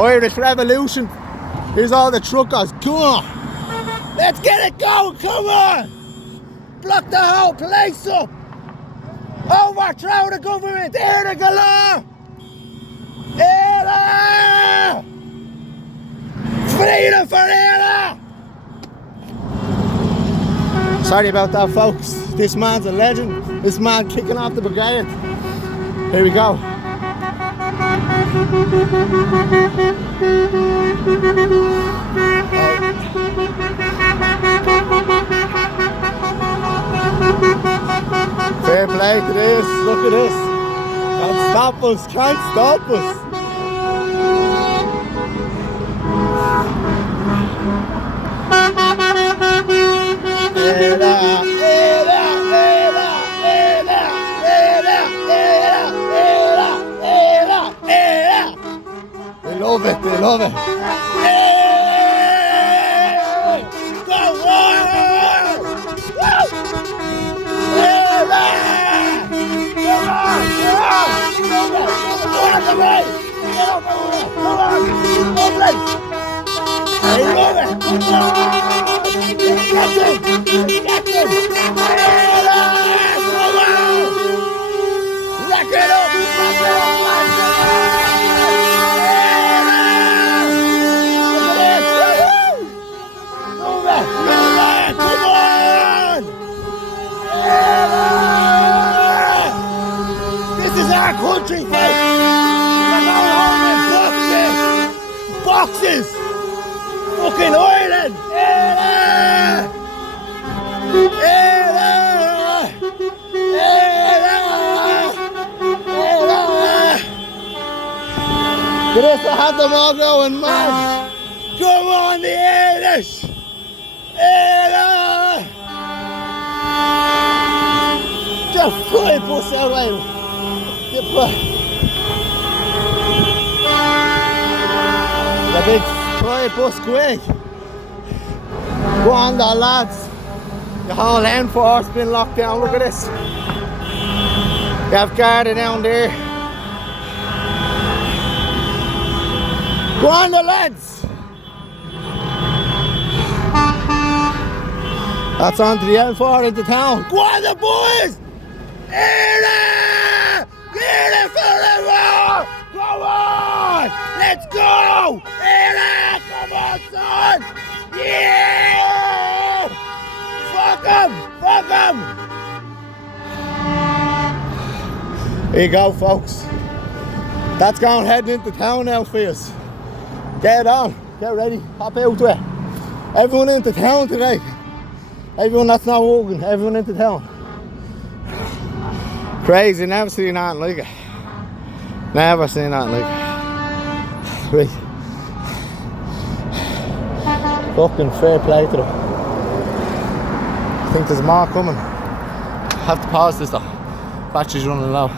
Irish Revolution. Here's all the truckers. Come on. Let's get it going. Come on. Block the whole place up. Overthrow the government. Here the galore. Here. Freedom for here. Sorry about that, folks. This man's a legend. This man kicking off the brigade. Here we go. Fair play to this. Look at this. Can't stop us. Can't stop us. They love it, they love it. Go on! Country, folks! We're going home in boxes! Fucking Ireland! But if I had them all going mad, come on the Irish! Just fly bus out right. The big fly bus quick. Go on there, lads. The whole M4's been locked down. Look at this. They have guarded down there. Go on there, lads. That's onto the M4 into town. Go on the boys. Get it forever! Go on! Let's go! Here! Come on, son! Yeah! Fuck them! Fuck them! Here you go, folks. That's going heading into town now for us. Get on. Get ready. Hop out to it. Everyone into town today. Everyone that's not walking. Everyone into town. Crazy, never seen nothing like it. Never seen nothing like it. Right. Fucking fair play to them. I think there's more coming. I have to pause this though. Battery's running low.